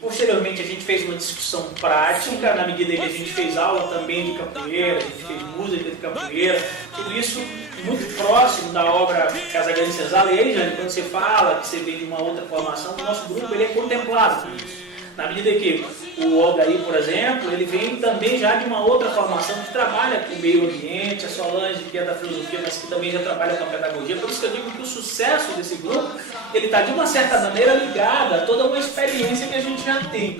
posteriormente a gente fez uma discussão prática, na medida em que a gente fez aula também de capoeira, a gente fez música de capoeira, tudo isso muito próximo da obra Casa Grande Senzala. E aí, Jane, quando você fala que você vem de uma outra formação, o nosso grupo ele é contemplado por isso. Na medida que o Olgaí, por exemplo, ele vem também já de uma outra formação que trabalha com o meio ambiente, a Solange, que é da filosofia, mas que também já trabalha com a pedagogia. Por isso que eu digo que o sucesso desse grupo, ele está de uma certa maneira ligado a toda uma experiência que a gente já tem.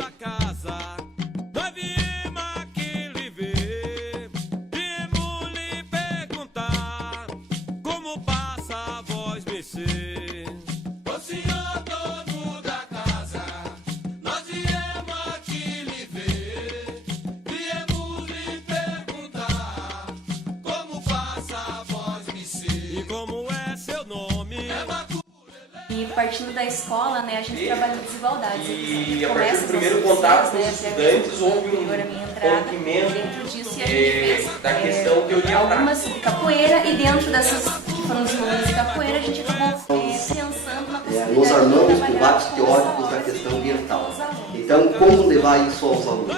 E partindo da escola, né, a gente trabalha em desigualdades. E a partir do primeiro contato com os estudantes houve um rompimento dentro disso, e a gente fez da questão teoria algumas de capoeira, e dentro dessas que foram desenvolvidas de capoeira, a gente acabou pensando na possibilidade nós armamos de debates teóricos da questão ambiental. Então, como levar isso aos alunos?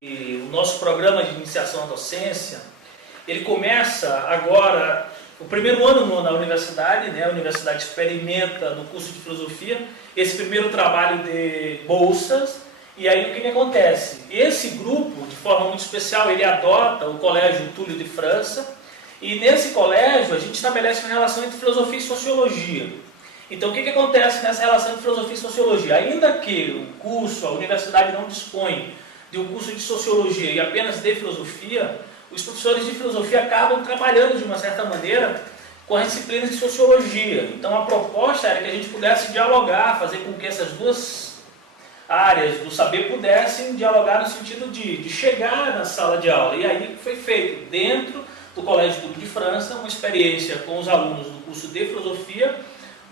E o nosso programa de iniciação à docência, ele começa agora. O primeiro ano na universidade, né, a universidade experimenta no curso de filosofia esse primeiro trabalho de bolsas. E aí o que acontece? Esse grupo, de forma muito especial, ele adota o Colégio Túlio de França, e nesse colégio a gente estabelece uma relação entre filosofia e sociologia. Então o que acontece nessa relação entre filosofia e sociologia? Ainda que o curso, a universidade não dispõe de um curso de sociologia e apenas de filosofia, os professores de filosofia acabam trabalhando de uma certa maneira com as disciplinas de sociologia. Então a proposta era que a gente pudesse dialogar, fazer com que essas duas áreas do saber pudessem dialogar no sentido de chegar na sala de aula. E aí foi feito dentro do Colégio Túlio de França uma experiência com os alunos do curso de filosofia,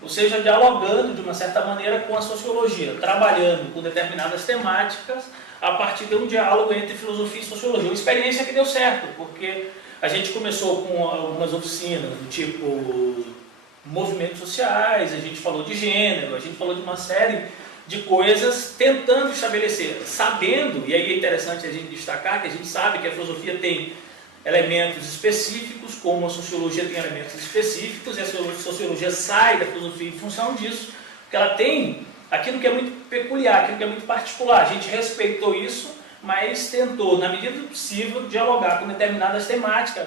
ou seja, dialogando de uma certa maneira com a sociologia, trabalhando com determinadas temáticas a partir de um diálogo entre filosofia e sociologia. Uma experiência que deu certo, porque a gente começou com algumas oficinas do tipo movimentos sociais, a gente falou de gênero, a gente falou de uma série de coisas tentando estabelecer, sabendo, e aí é interessante a gente destacar que a gente sabe que a filosofia tem elementos específicos, como a sociologia tem elementos específicos, e a sociologia sai da filosofia em função disso, porque ela tem aquilo que é muito peculiar, aquilo que é muito particular. A gente respeitou isso, mas tentou, na medida do possível, dialogar com determinadas temáticas.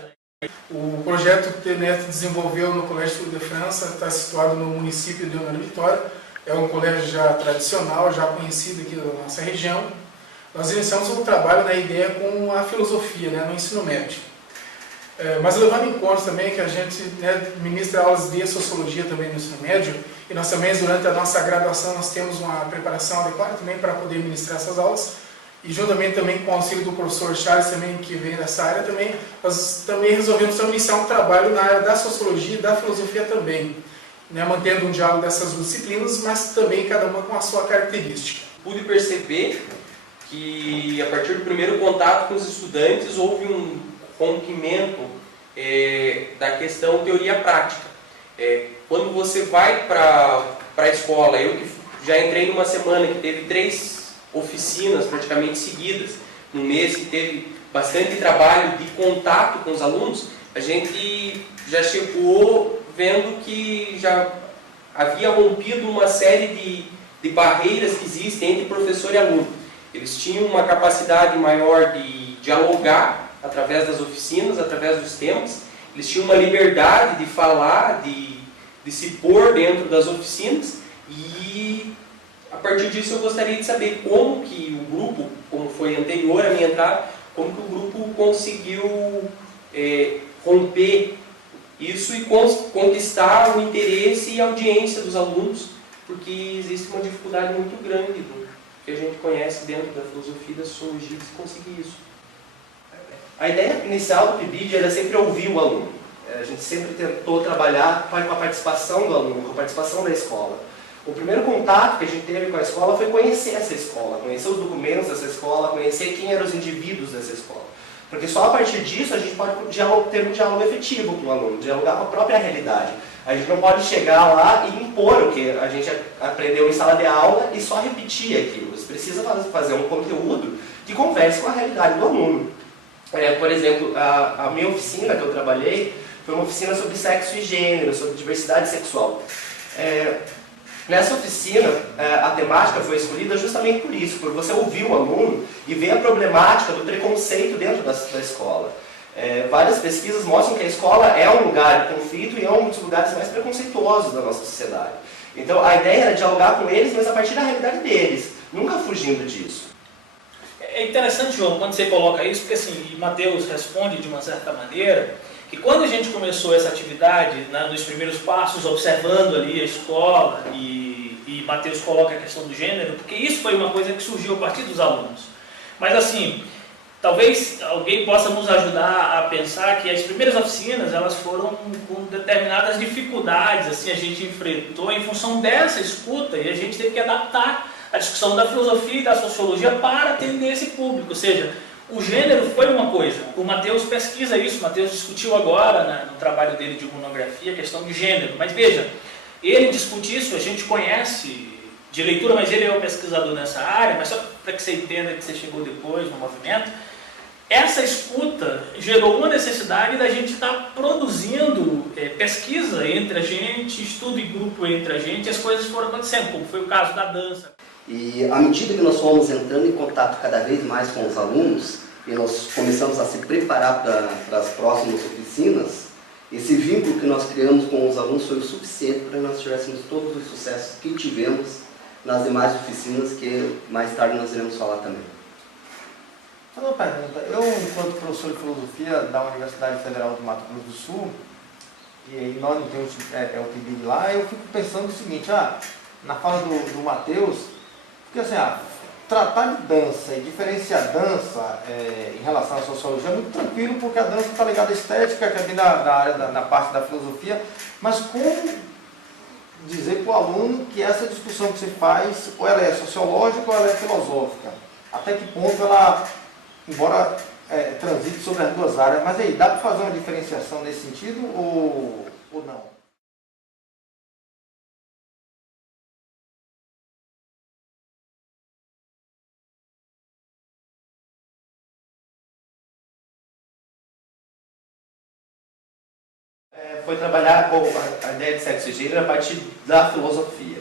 O projeto que o Neto desenvolveu no Colégio Túlio de França está situado no município de Leonardo Vitória. É um colégio já tradicional, já conhecido aqui da nossa região. Nós iniciamos um trabalho na ideia com a filosofia, né, no ensino médio. Mas levando em conta também que a gente, né, ministra aulas de sociologia também no ensino médio, e nós também, durante a nossa graduação, nós temos uma preparação adequada também para poder ministrar essas aulas, e juntamente também com o auxílio do professor Charles, também, que vem dessa área também, nós também resolvemos iniciar um trabalho na área da sociologia e da filosofia também, né, mantendo um diálogo dessas duas disciplinas, mas também cada uma com a sua característica. Pude perceber que, a partir do primeiro contato com os estudantes, houve um rompimento da questão teoria-prática. Quando você vai para a escola, eu que já entrei numa semana que teve 3 oficinas praticamente seguidas, num mês que teve bastante trabalho de contato com os alunos, a gente já chegou vendo que já havia rompido uma série de barreiras que existem entre professor e aluno. Eles tinham uma capacidade maior de dialogar através das oficinas, através dos temas. Eles tinham uma liberdade de falar, de se pôr dentro das oficinas, e a partir disso eu gostaria de saber como que o grupo, como foi anterior à minha entrada, como que o grupo conseguiu romper isso e conquistar o interesse e a audiência dos alunos, porque existe uma dificuldade muito grande que a gente conhece dentro da filosofia e da sociologia de conseguir isso. A ideia inicial do PIBID era sempre ouvir o aluno. A gente sempre tentou trabalhar com a participação do aluno, com a participação da escola. O primeiro contato que a gente teve com a escola foi conhecer essa escola, conhecer os documentos dessa escola, conhecer quem eram os indivíduos dessa escola. Porque só a partir disso a gente pode ter um diálogo efetivo com o aluno, dialogar com a própria realidade. A gente não pode chegar lá e impor o que a gente aprendeu em sala de aula e só repetir aquilo. Você precisa fazer um conteúdo que converse com a realidade do aluno. Por exemplo, a minha oficina que eu trabalhei foi uma oficina sobre sexo e gênero, sobre diversidade sexual. Nessa oficina, a temática foi escolhida justamente por isso, por você ouvir o aluno e ver a problemática do preconceito dentro da escola. Várias pesquisas mostram que a escola é um lugar de conflito e é um dos lugares mais preconceituosos da nossa sociedade. Então a ideia era dialogar com eles, mas a partir da realidade deles, nunca fugindo disso. É interessante, João, quando você coloca isso, porque assim, Matheus responde de uma certa maneira, que quando a gente começou essa atividade, nos primeiros passos, observando ali a escola, e Matheus coloca a questão do gênero, porque isso foi uma coisa que surgiu a partir dos alunos. Mas assim, talvez alguém possa nos ajudar a pensar que as primeiras oficinas, elas foram com determinadas dificuldades, assim, a gente enfrentou em função dessa escuta, e a gente teve que adaptar a discussão da filosofia e da sociologia para atender esse público, ou seja, o gênero foi uma coisa, o Matheus pesquisa isso, o Matheus discutiu agora no trabalho dele de monografia a questão de gênero, mas veja, ele discute isso, a gente conhece de leitura, mas ele é um pesquisador nessa área, mas só para que você entenda que você chegou depois no movimento, essa escuta gerou uma necessidade da gente estar produzindo pesquisa entre a gente, estudo em grupo entre a gente, e as coisas foram acontecendo, como foi o caso da dança. E à medida que nós fomos entrando em contato cada vez mais com os alunos, e nós começamos a se preparar para as próximas oficinas, esse vínculo que nós criamos com os alunos foi o suficiente para que nós tivéssemos todos os sucessos que tivemos nas demais oficinas, que mais tarde nós iremos falar também. Uma pergunta. Eu, enquanto professor de filosofia da Universidade Federal do Mato Grosso do Sul, e aí nós não temos o PIBID lá, eu fico pensando o seguinte, na fala do Matheus, porque assim, tratar de dança e diferenciar dança em relação à sociologia é muito tranquilo, porque a dança está ligada à estética, que é bem da área, na parte da filosofia, mas como dizer para o aluno que essa discussão que se faz, ou ela é sociológica ou ela é filosófica? Até que ponto ela, embora transite sobre as duas áreas, mas aí, dá para fazer uma diferenciação nesse sentido ou não? Foi trabalhar a ideia de sexo e gênero a partir da filosofia.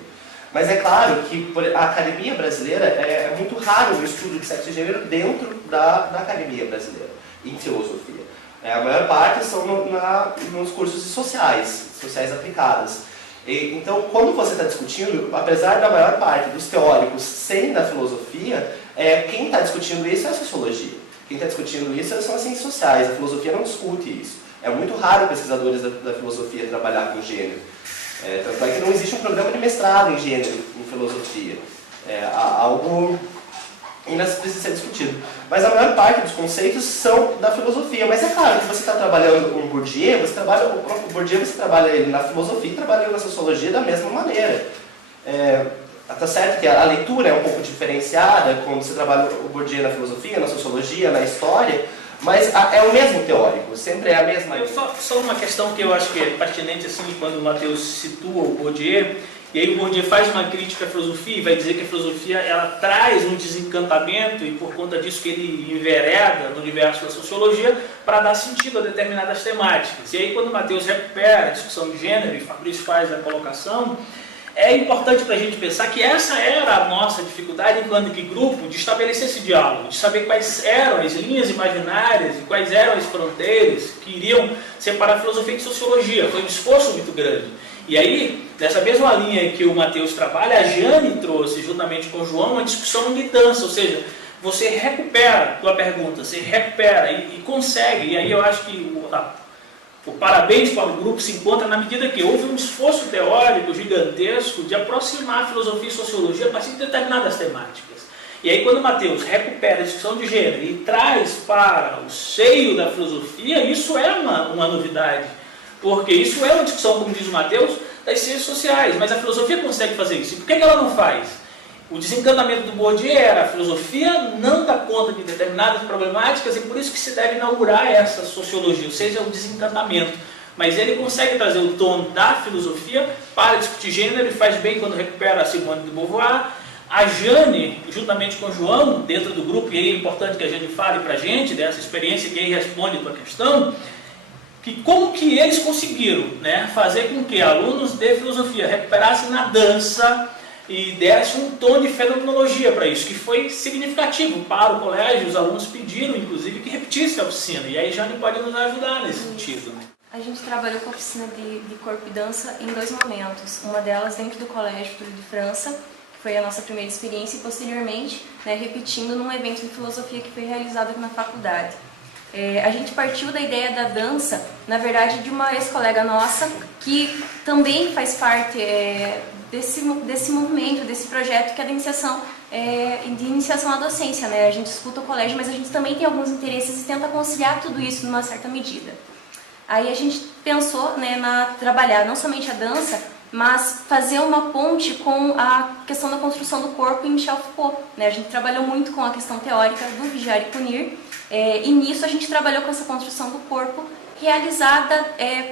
Mas é claro que a academia brasileira é muito raro o estudo de sexo e gênero dentro da academia brasileira, em filosofia. A maior parte são nos cursos sociais aplicadas. Então, quando você está discutindo, apesar da maior parte dos teóricos serem da filosofia, quem está discutindo isso é a sociologia. Quem está discutindo isso são as ciências sociais, a filosofia não discute isso. É muito raro pesquisadores da filosofia trabalhar com gênero. Tanto é que não existe um programa de mestrado em gênero, em filosofia. Algo ainda precisa ser discutido. Mas a maior parte dos conceitos são da filosofia. Mas é claro que você está trabalhando com Bourdieu, o próprio Bourdieu você trabalha ele na filosofia e trabalha ele na sociologia da mesma maneira. Tá certo que a leitura é um pouco diferenciada, quando você trabalha o Bourdieu na filosofia, na sociologia, na história, mas é o mesmo teórico, sempre é a mesma... Só uma questão que eu acho que é pertinente, assim, quando o Matheus situa o Bourdieu, e aí o Bourdieu faz uma crítica à filosofia e vai dizer que a filosofia ela traz um desencantamento e por conta disso que ele envereda no universo da sociologia para dar sentido a determinadas temáticas. E aí quando o Matheus recupera a discussão de gênero e Fabrício faz a colocação, é importante para a gente pensar que essa era a nossa dificuldade enquanto que grupo de estabelecer esse diálogo, de saber quais eram as linhas imaginárias e quais eram as fronteiras que iriam separar filosofia de sociologia. Foi um esforço muito grande. E aí, nessa mesma linha que o Matheus trabalha, a Jane trouxe, juntamente com o João, uma discussão de dança, ou seja, você recupera a tua pergunta, você recupera e consegue, e aí eu acho que o parabéns para o grupo se encontra na medida que houve um esforço teórico gigantesco de aproximar a filosofia e sociologia a partir de determinadas temáticas. E aí quando o Matheus recupera a discussão de gênero e traz para o seio da filosofia, isso é uma novidade, porque isso é uma discussão, como diz o Matheus, das ciências sociais, mas a filosofia consegue fazer isso. E por que ela não faz? O desencantamento do Bourdieu era a filosofia não dá conta de determinadas problemáticas e por isso que se deve inaugurar essa sociologia, ou seja, o desencantamento. mas ele consegue trazer o tom da filosofia para discutir gênero e faz bem quando recupera a Simone de Beauvoir. A Jane, juntamente com o João, dentro do grupo, e aí é importante que a Jane fale para a gente dessa experiência, que aí responde a tua questão, que como que eles conseguiram, né, fazer com que alunos de filosofia recuperassem na dança e dessem um tom de fenomenologia para isso, que foi significativo para o colégio. Os alunos pediram, inclusive, que repetisse a oficina, e aí Jane pode nos ajudar nesse sentido. A gente trabalhou com a oficina de corpo e dança em 2 momentos. Uma delas dentro do Colégio Túlio de França, que foi a nossa primeira experiência, e posteriormente, né, repetindo num evento de filosofia que foi realizado aqui na faculdade. A gente partiu da ideia da dança, na verdade, de uma ex-colega nossa, que também faz parte desse movimento, desse projeto que é de iniciação à docência, né? A gente escuta o colégio, mas a gente também tem alguns interesses e tenta conciliar tudo isso numa certa medida. Aí a gente pensou, né, trabalhar não somente a dança, mas fazer uma ponte com a questão da construção do corpo em Michel Foucault, né? A gente trabalhou muito com a questão teórica do vigiar e punir, e nisso a gente trabalhou com essa construção do corpo realizada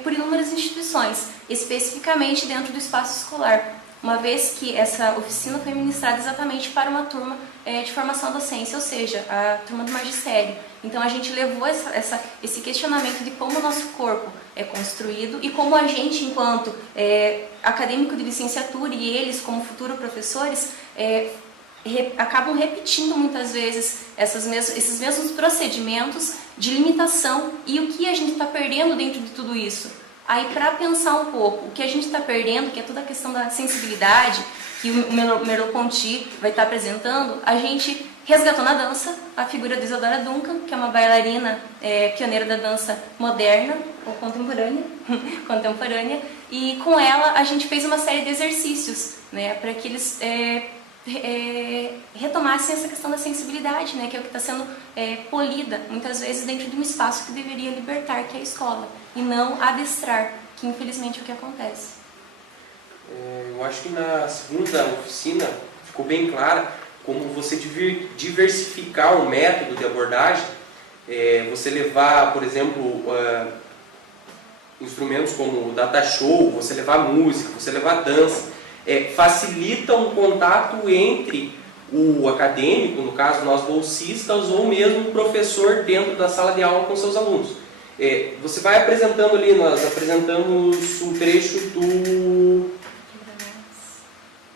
por inúmeras instituições, especificamente dentro do espaço escolar, uma vez que essa oficina foi ministrada exatamente para uma turma de formação docência, ou seja, a turma do magistério. Então a gente levou esse questionamento de como o nosso corpo é construído e como a gente, enquanto acadêmico de licenciatura, e eles como futuros professores, acabam repetindo muitas vezes esses mesmos procedimentos de limitação e o que a gente está perdendo dentro de tudo isso. Aí, para pensar um pouco o que a gente está perdendo, que é toda a questão da sensibilidade, que o Merleau-Ponty vai estar apresentando, a gente resgatou na dança a figura de Isadora Duncan, que é uma bailarina pioneira da dança moderna, ou contemporânea, e com ela a gente fez uma série de exercícios, né, para que eles retomassem essa questão da sensibilidade, né, que é o que está sendo polida, muitas vezes, dentro de um espaço que deveria libertar, que é a escola, e não adestrar, que infelizmente é o que acontece. Eu acho que na segunda oficina ficou bem clara como você diversificar o método de abordagem, você levar, por exemplo, instrumentos como o data show, você levar música, você levar dança, facilita um contato entre o acadêmico, no caso nós bolsistas, ou mesmo o professor dentro da sala de aula com seus alunos. Você vai apresentando ali, nós apresentamos um trecho do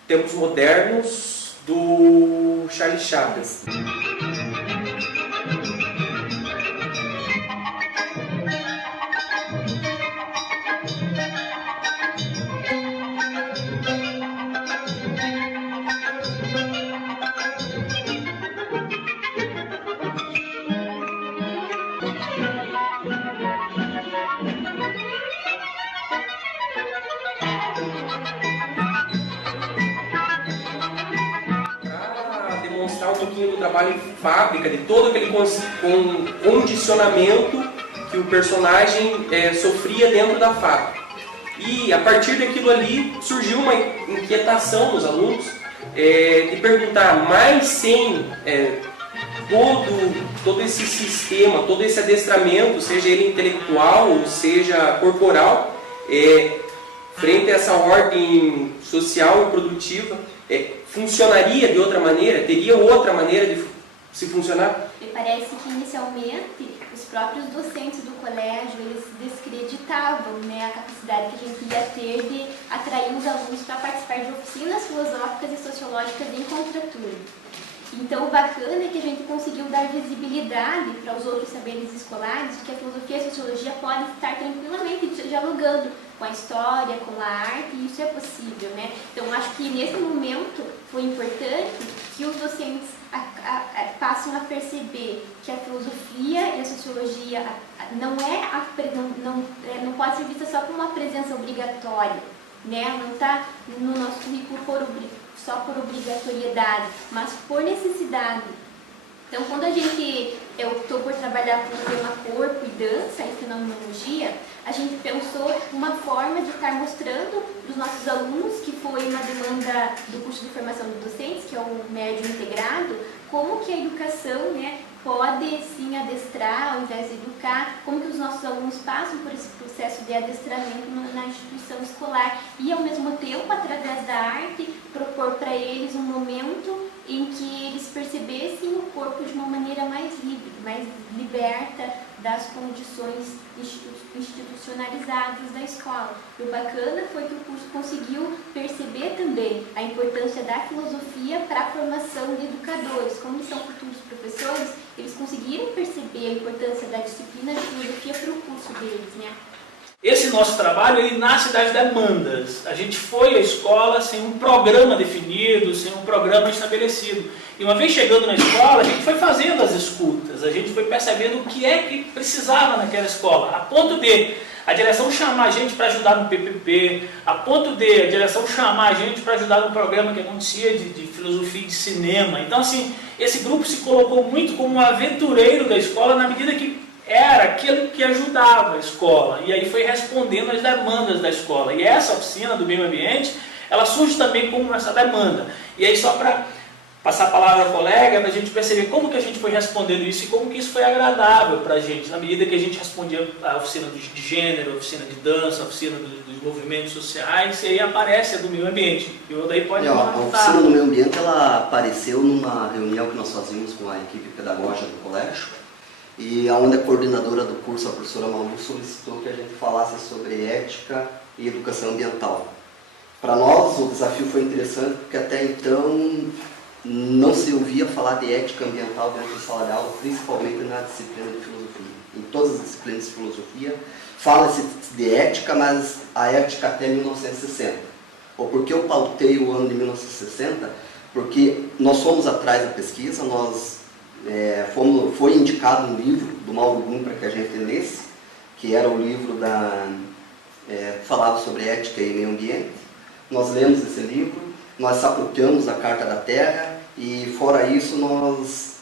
Tempos Modernos do Charlie Chaplin. Um pouquinho do trabalho em fábrica, de todo aquele condicionamento que o personagem sofria dentro da fábrica. E a partir daquilo ali surgiu uma inquietação nos alunos de perguntar, mas sem todo esse sistema, todo esse adestramento, seja ele intelectual ou seja corporal, frente a essa ordem social e produtiva, funcionaria de outra maneira? Teria outra maneira de se funcionar? Me parece que inicialmente os próprios docentes do colégio eles descreditavam, né, a capacidade que a gente ia ter de atrair os alunos para participar de oficinas filosóficas e sociológicas em contraturno. Então, o bacana é que a gente conseguiu dar visibilidade para os outros saberes escolares de que a filosofia e a sociologia podem estar tranquilamente dialogando com a história, com a arte, e isso é possível, né? Então, acho que nesse momento foi importante que os docentes passem a perceber que a filosofia e a sociologia não pode ser vista só como uma presença obrigatória, né? Não está no nosso currículo só por obrigatoriedade, mas por necessidade. Então, quando eu estou por trabalhar com o tema corpo e dança e fenomenologia, a gente pensou uma forma de estar mostrando para os nossos alunos, que foi uma demanda do curso de formação de docentes, que é o médio integrado, como que a educação, né, pode sim adestrar ao invés de educar, como que os nossos alunos passam por esse processo de adestramento na instituição escolar e, ao mesmo tempo, através da arte, propor para eles um momento em que eles percebessem o corpo de uma maneira mais livre, mais liberta das condições institucionalizadas da escola. E o bacana foi que o curso conseguiu perceber também a importância da filosofia para a formação de educadores. Como eles são futuros professores, eles conseguiram perceber a importância da disciplina de filosofia para o curso deles, né? Esse nosso trabalho, ele nasce das demandas. A gente foi à escola sem um programa definido, sem um programa estabelecido. E uma vez chegando na escola, a gente foi fazendo as escutas, a gente foi percebendo o que é que precisava naquela escola, a ponto de a direção chamar a gente para ajudar no PPP, a ponto de a direção chamar a gente para ajudar no programa que acontecia de filosofia e de cinema. Então, assim, esse grupo se colocou muito como um aventureiro da escola na medida que era aquele que ajudava a escola, e aí foi respondendo às demandas da escola. E essa oficina do meio ambiente, ela surge também como essa demanda. E aí, só para passar a palavra ao colega, para a gente perceber como que a gente foi respondendo isso e como que isso foi agradável para a gente, na medida que a gente respondia a oficina de gênero, a oficina de dança, a oficina dos movimentos sociais, e aí aparece a do meio ambiente. E o daí pode A oficina do meio ambiente, ela apareceu numa reunião que nós fazíamos com a equipe pedagógica do colégio, e onde a coordenadora do curso, a professora Malu, solicitou que a gente falasse sobre ética e educação ambiental. Para nós, o desafio foi interessante, porque até então não se ouvia falar de ética ambiental dentro da sala de aula, principalmente na disciplina de filosofia. Em todas as disciplinas de filosofia, fala-se de ética, mas a ética até 1960. Ou porque eu pautei o ano de 1960? Porque nós fomos atrás da pesquisa, foi indicado um livro do Mauro Gum para que a gente lesse, que era o livro falava sobre ética e meio ambiente. Nós lemos esse livro, nós sapoteamos a Carta da Terra e, fora isso, nós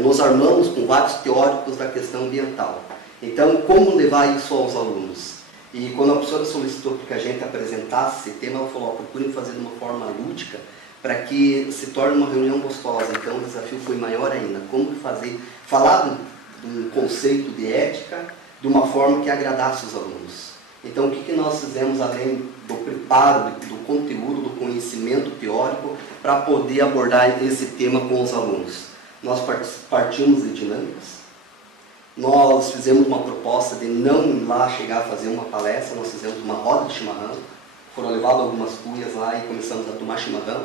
nos armamos com vários teóricos da questão ambiental. Então, como levar isso aos alunos? E quando a professora solicitou que a gente apresentasse esse tema, ela falou, procurem fazer de uma forma lúdica, para que se torne uma reunião gostosa. Então o desafio foi maior ainda. Como falar de um conceito de ética de uma forma que agradasse os alunos. Então o que nós fizemos além do preparo, do conteúdo, do conhecimento teórico, para poder abordar esse tema com os alunos? Nós partimos de dinâmicas, nós fizemos uma proposta de não ir lá chegar a fazer uma palestra, nós fizemos uma roda de chimarrão, foram levadas algumas cuias lá e começamos a tomar chimarrão.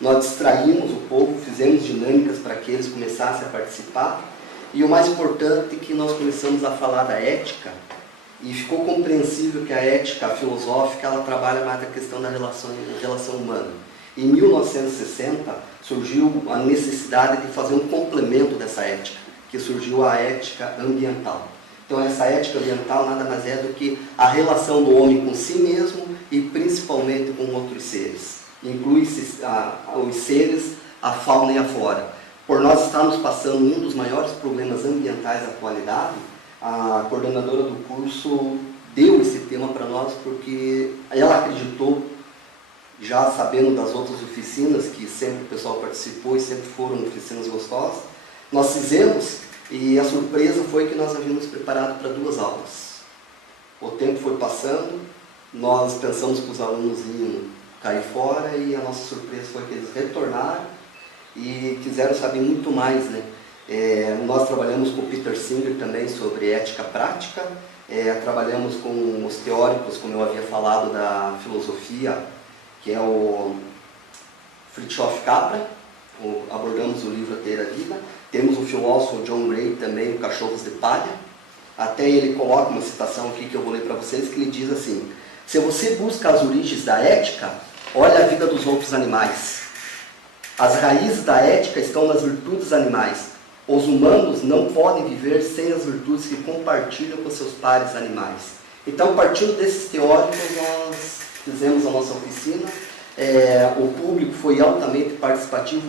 Nós distraímos o povo, fizemos dinâmicas para que eles começassem a participar. E o mais importante é que nós começamos a falar da ética e ficou compreensível que a ética filosófica ela trabalha mais a questão da relação humana. Em 1960 surgiu a necessidade de fazer um complemento dessa ética, que surgiu a ética ambiental. Então essa ética ambiental nada mais é do que a relação do homem com si mesmo e principalmente com outros seres. Inclui os seres, a fauna e a flora. Por nós estarmos passando um dos maiores problemas ambientais da atualidade, a coordenadora do curso deu esse tema para nós porque ela acreditou, já sabendo das outras oficinas, que sempre o pessoal participou e sempre foram oficinas gostosas, nós fizemos e a surpresa foi que nós havíamos preparado para 2 aulas. O tempo foi passando, nós pensamos que os alunos iam cair fora e a nossa surpresa foi que eles retornaram e quiseram saber muito mais, né? Nós trabalhamos com o Peter Singer também sobre ética prática, trabalhamos com os teóricos, como eu havia falado, da filosofia, que é o Fritjof Capra, abordamos o livro A Ter a Vida, temos o filósofo John Gray também, o Cachorros de Palha, até ele coloca uma citação aqui que eu vou ler para vocês, que ele diz assim: se você busca as origens da ética, olha a vida dos outros animais. As raízes da ética estão nas virtudes animais. Os humanos não podem viver sem as virtudes que compartilham com seus pares animais. Então, partindo desses teóricos, nós fizemos a nossa oficina. O público foi altamente participativo.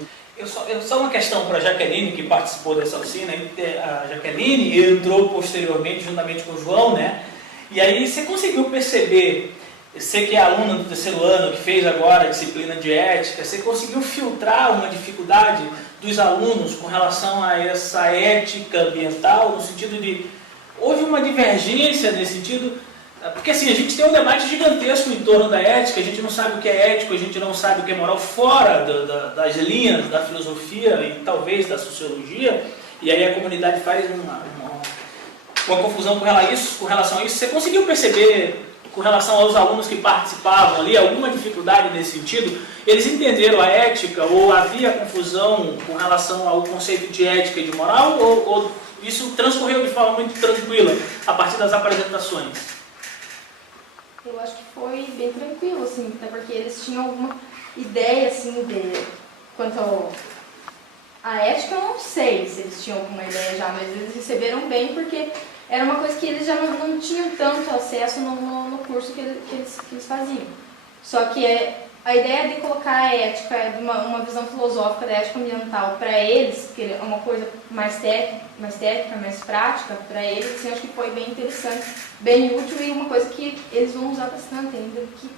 Só uma questão para a Jaqueline, que participou dessa oficina. A Jaqueline entrou posteriormente, juntamente com o João, né? E aí você conseguiu perceber, você que é aluna do 3º ano, que fez agora a disciplina de ética, você conseguiu filtrar uma dificuldade dos alunos com relação a essa ética ambiental, no sentido de, houve uma divergência nesse sentido, porque assim, a gente tem um debate gigantesco em torno da ética, a gente não sabe o que é ético, a gente não sabe o que é moral fora das linhas da filosofia e talvez da sociologia, e aí a comunidade faz uma confusão com relação a isso. Você conseguiu perceber, com relação aos alunos que participavam ali, alguma dificuldade nesse sentido? Eles entenderam a ética ou havia confusão com relação ao conceito de ética e de moral, ou isso transcorreu de forma muito tranquila a partir das apresentações? Eu acho que foi bem tranquilo, assim, até porque eles tinham alguma ideia, assim, quanto à ética, eu não sei se eles tinham alguma ideia já, mas eles receberam bem porque era uma coisa que eles já não tinham tanto acesso no curso que eles faziam. Só que a ideia de colocar a ética, uma visão filosófica da ética ambiental para eles, porque é uma coisa mais técnica, mais prática, para eles, assim, acho que foi bem interessante, bem útil e uma coisa que eles vão usar bastante ainda, que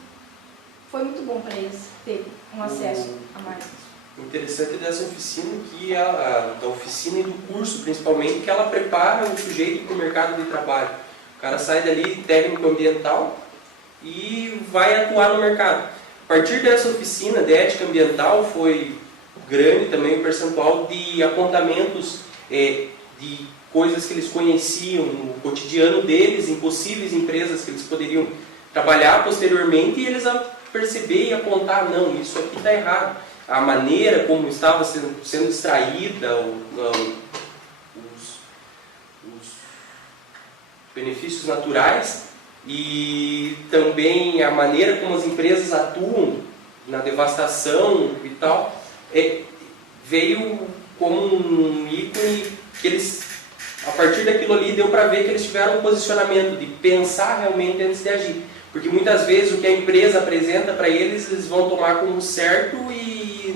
foi muito bom para eles ter um acesso a mais. O interessante dessa oficina que da oficina e do curso, principalmente, que ela prepara o sujeito para o mercado de trabalho. O cara sai dali técnico ambiental e vai atuar no mercado. A partir dessa oficina de ética ambiental foi grande também o percentual de apontamentos de coisas que eles conheciam no cotidiano deles, em possíveis empresas que eles poderiam trabalhar posteriormente, e eles a perceber e apontar, não, isso aqui está errado. A maneira como estava sendo extraída os benefícios naturais e também a maneira como as empresas atuam na devastação e tal, veio como um ícone que eles, a partir daquilo ali, deu para ver que eles tiveram um posicionamento de pensar realmente antes de agir. Porque muitas vezes o que a empresa apresenta para eles, eles vão tomar como certo e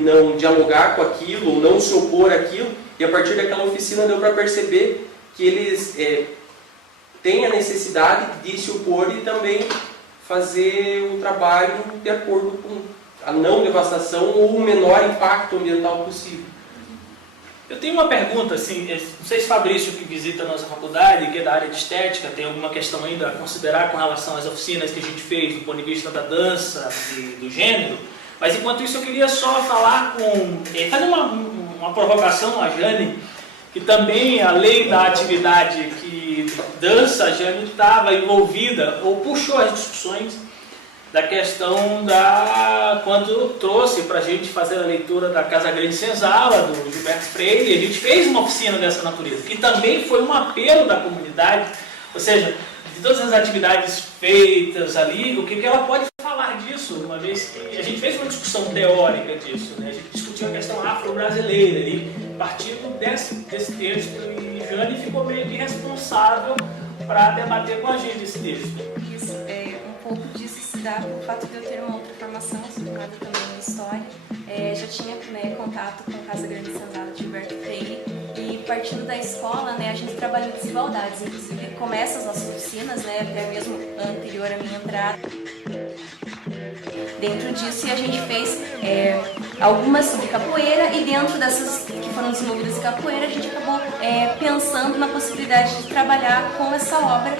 não dialogar com aquilo, ou não se opor àquilo. E a partir daquela oficina deu para perceber que eles têm a necessidade de se opor e também fazer o trabalho de acordo com a não devastação ou o menor impacto ambiental possível. Eu tenho uma pergunta, assim, não sei se Fabrício, que visita a nossa faculdade, que é da área de estética, tem alguma questão ainda a considerar com relação às oficinas que a gente fez do ponto de vista da dança e do gênero, mas enquanto isso eu queria só falar fazer uma provocação a Jane, que também, além da atividade que dança, a Jane estava envolvida, ou puxou as discussões da questão quando trouxe para a gente fazer a leitura da Casa Grande Senzala, do Gilberto Freire, e a gente fez uma oficina dessa natureza, que também foi um apelo da comunidade, ou seja, de todas as atividades feitas ali, o que ela pode falar disso, uma vez que a gente fez uma discussão teórica disso, né? A gente discutiu a questão afro-brasileira ali, partindo desse texto, e Jane ficou meio que responsável para debater com a gente esse texto. Isso, um pouco disso se dá pelo fato de eu ter uma outra formação, formada também em História. Já tinha contato com a Casa Grande Senzala de Gilberto Freire, e partindo da escola, a gente trabalha em desigualdades, inclusive começa as nossas oficinas, até mesmo anterior à minha entrada. Dentro disso, a gente fez algumas sobre capoeira, e dentro dessas que foram desenvolvidas em capoeira, a gente acabou pensando na possibilidade de trabalhar com essa obra,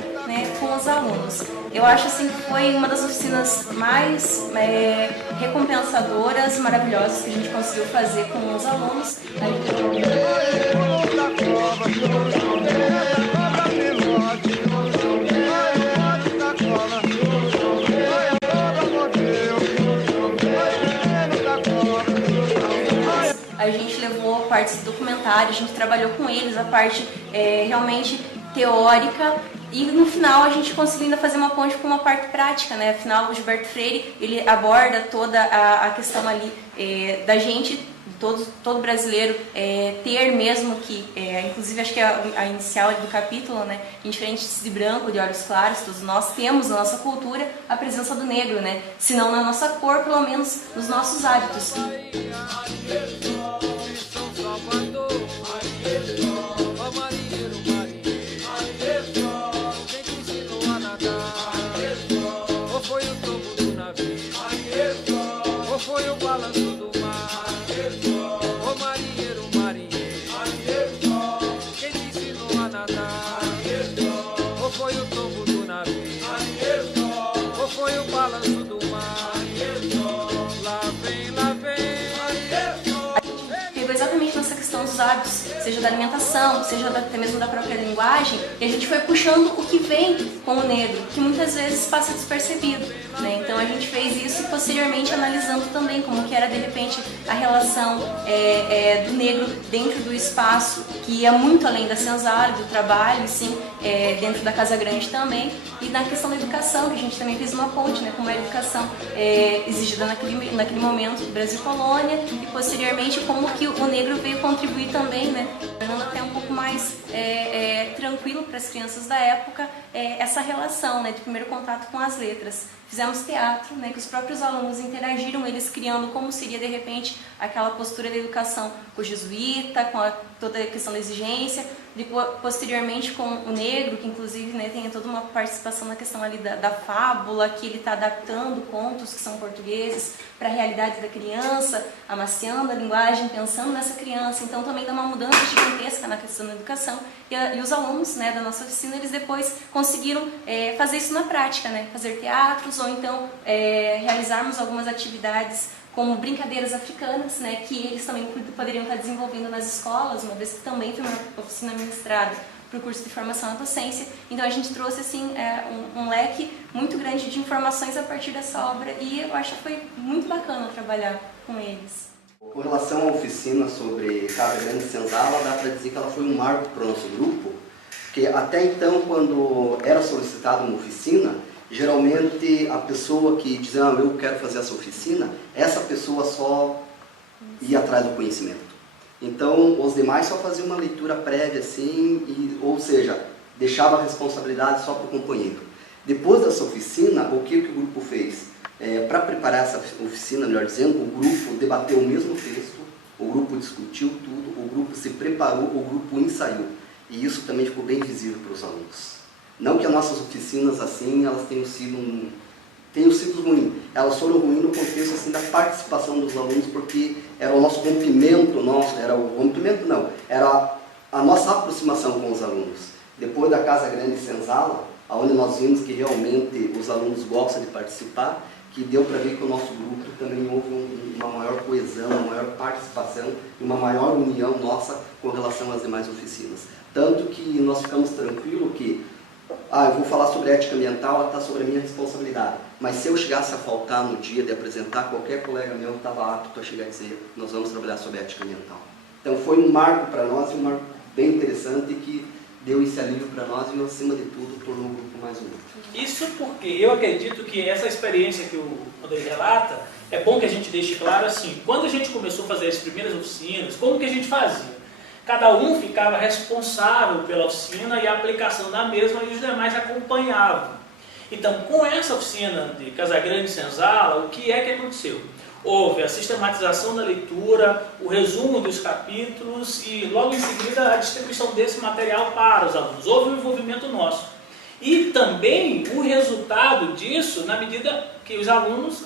com os alunos. Eu acho assim que foi uma das oficinas mais recompensadoras, maravilhosas que a gente conseguiu fazer com os alunos. A gente levou partes do documentário, a gente trabalhou com eles a parte realmente teórica, e no final a gente conseguiu ainda fazer uma ponte com uma parte prática, Afinal, o Gilberto Freire, ele aborda toda a questão ali da gente, todo brasileiro, ter mesmo que, inclusive acho que é a inicial do capítulo, indiferente de branco, de olhos claros, todos nós temos na nossa cultura a presença do negro, se não na nossa cor, pelo menos nos nossos hábitos. Foi o balanço do mar. foi o tombo do navio? Ou foi o balanço do mar? Lá vem, lá vem. Pegou exatamente nessa questão dos hábitos, seja da alimentação, seja até mesmo da própria linguagem, e a gente foi puxando o que vem com o negro, que muitas vezes passa despercebido, né? Então a gente fez isso e posteriormente analisando também como que era de repente a relação do negro dentro do espaço, que ia muito além da senzala, do trabalho, e sim dentro da Casa Grande também, e na questão da educação, que a gente também fez uma ponte, né, como é a educação exigida naquele momento do Brasil Colônia, e posteriormente como que o negro veio contribuir também, né, tornando até um pouco mais tranquilo para as crianças da época essa relação, né, de primeiro contato com as letras. Fizemos teatro, né, que os próprios alunos interagiram, eles criando como seria de repente aquela postura da educação com o jesuíta, com toda a questão da exigência, posteriormente com o negro, que inclusive, né, tem toda uma participação na questão ali da fábula, que ele está adaptando contos que são portugueses para a realidade da criança, amaciando a linguagem, pensando nessa criança, então também dá uma mudança gigantesca na questão da educação, e os alunos, né, da nossa oficina, eles depois conseguiram fazer isso na prática, né, fazer teatros, ou então realizarmos algumas atividades como brincadeiras africanas, né, que eles também poderiam estar desenvolvendo nas escolas, uma vez que também foi uma oficina ministrada para o curso de formação na docência. Então a gente trouxe assim um leque muito grande de informações a partir dessa obra, e eu acho que foi muito bacana trabalhar com eles. Com relação à oficina sobre Casa Grande e Senzala, dá para dizer que ela foi um marco para o nosso grupo, porque até então, quando era solicitada uma oficina, geralmente a pessoa que dizia, eu quero fazer essa oficina, essa pessoa só ia atrás do conhecimento. Então, os demais só faziam uma leitura prévia, assim, ou seja, deixava a responsabilidade só para o companheiro. Depois dessa oficina, o que o grupo fez? Para preparar essa oficina, melhor dizendo, o grupo debateu o mesmo texto, o grupo discutiu tudo, o grupo se preparou, o grupo ensaiou. E isso também ficou bem visível para os alunos. Não que as nossas oficinas, assim, elas tenham sido ruins. Elas foram ruins no contexto, assim, da participação dos alunos, porque era o nosso rompimento, era a nossa aproximação com os alunos. Depois da Casa Grande e Senzala, onde nós vimos que realmente os alunos gostam de participar, que deu para ver que o nosso grupo também houve uma maior coesão, uma maior participação e uma maior união nossa com relação às demais oficinas. Tanto que nós ficamos tranquilos que eu vou falar sobre ética ambiental, ela está sobre a minha responsabilidade. Mas se eu chegasse a faltar no dia de apresentar, qualquer colega meu estava apto a chegar e dizer, nós vamos trabalhar sobre ética ambiental. Então foi um marco para nós, um marco bem interessante que deu esse alívio para nós e, acima de tudo, tornou o grupo mais unido. Isso porque eu acredito que essa experiência que o Rodrigo relata, é bom que a gente deixe claro assim, quando a gente começou a fazer as primeiras oficinas, como que a gente fazia? Cada um ficava responsável pela oficina e a aplicação da mesma, e os demais acompanhavam. Então, com essa oficina de Casa Grande e Senzala, o que é que aconteceu? Houve a sistematização da leitura, o resumo dos capítulos e, logo em seguida, a distribuição desse material para os alunos. Houve um envolvimento nosso. E também o resultado disso, na medida que os alunos,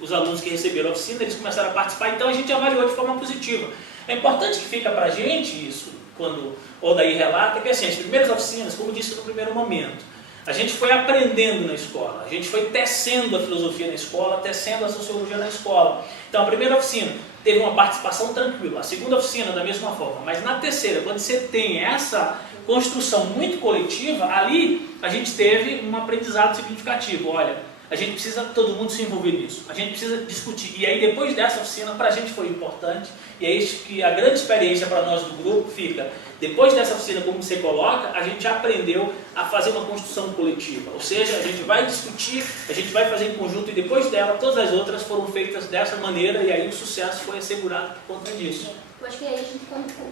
os alunos que receberam a oficina, eles começaram a participar, então a gente avaliou de forma positiva. É importante que fica para a gente isso, quando o Odair relata, que assim, as primeiras oficinas, como disse no primeiro momento, a gente foi aprendendo na escola, a gente foi tecendo a filosofia na escola, tecendo a sociologia na escola. Então a primeira oficina teve uma participação tranquila, a segunda oficina da mesma forma, mas na terceira, quando você tem essa construção muito coletiva, ali a gente teve um aprendizado significativo. Olha, a gente precisa todo mundo se envolver nisso, a gente precisa discutir. E aí depois dessa oficina, para a gente foi importante, e é isso que a grande experiência para nós do grupo fica. Depois dessa oficina, como você coloca, a gente aprendeu a fazer uma construção coletiva. Ou seja, a gente vai discutir, a gente vai fazer em conjunto, e depois dela, todas as outras foram feitas dessa maneira, e aí o sucesso foi assegurado por conta disso. Eu acho que aí a gente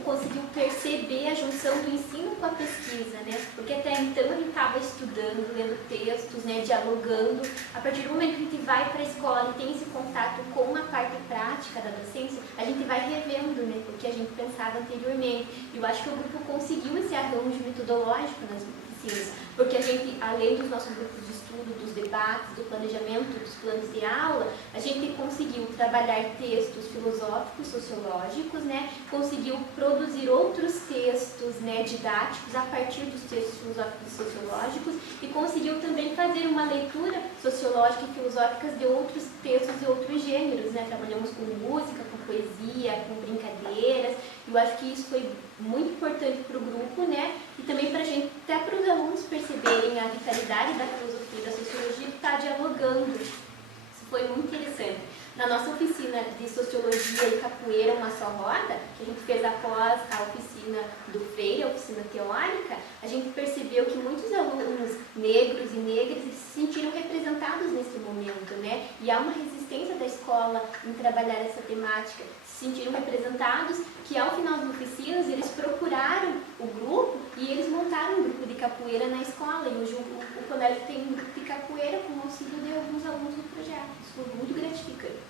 conseguiu perceber a junção do ensino com a pesquisa, né? Porque até então a gente estava estudando, lendo textos, né, dialogando. A partir do momento que a gente vai para a escola e tem esse contato com a parte prática da docência, a gente vai revendo, né, o que a gente pensava anteriormente. Eu acho que o grupo conseguiu esse arranjo metodológico nas oficinas, porque a gente, além dos nossos grupos de estudo, dos debates, do planejamento, dos planos de aula, a gente conseguiu trabalhar textos filosóficos, sociológicos, né? Conseguiu produzir outros textos, né, didáticos a partir dos textos filosóficos e sociológicos e conseguiu também fazer uma leitura sociológica e filosófica de outros textos e outros gêneros, né? Trabalhamos com música, com poesia, com brincadeiras. Eu acho que isso foi muito importante para o grupo, né? E também para a gente, até para os alunos perceberem a vitalidade da filosofia e da sociologia que está dialogando. Isso foi muito interessante. Na nossa oficina de Sociologia e Capoeira, uma só roda, que a gente fez após a oficina do Freire, a oficina teórica, a gente percebeu que muitos alunos negros e negras se sentiram representados nesse momento, né? E há uma resistência da escola em trabalhar essa temática. Se sentiram representados, que ao final das oficinas eles procuraram o grupo e eles montaram um grupo de capoeira na escola. E hoje o colégio tem um grupo de capoeira com o auxílio de alguns alunos do projeto. Isso foi muito gratificante.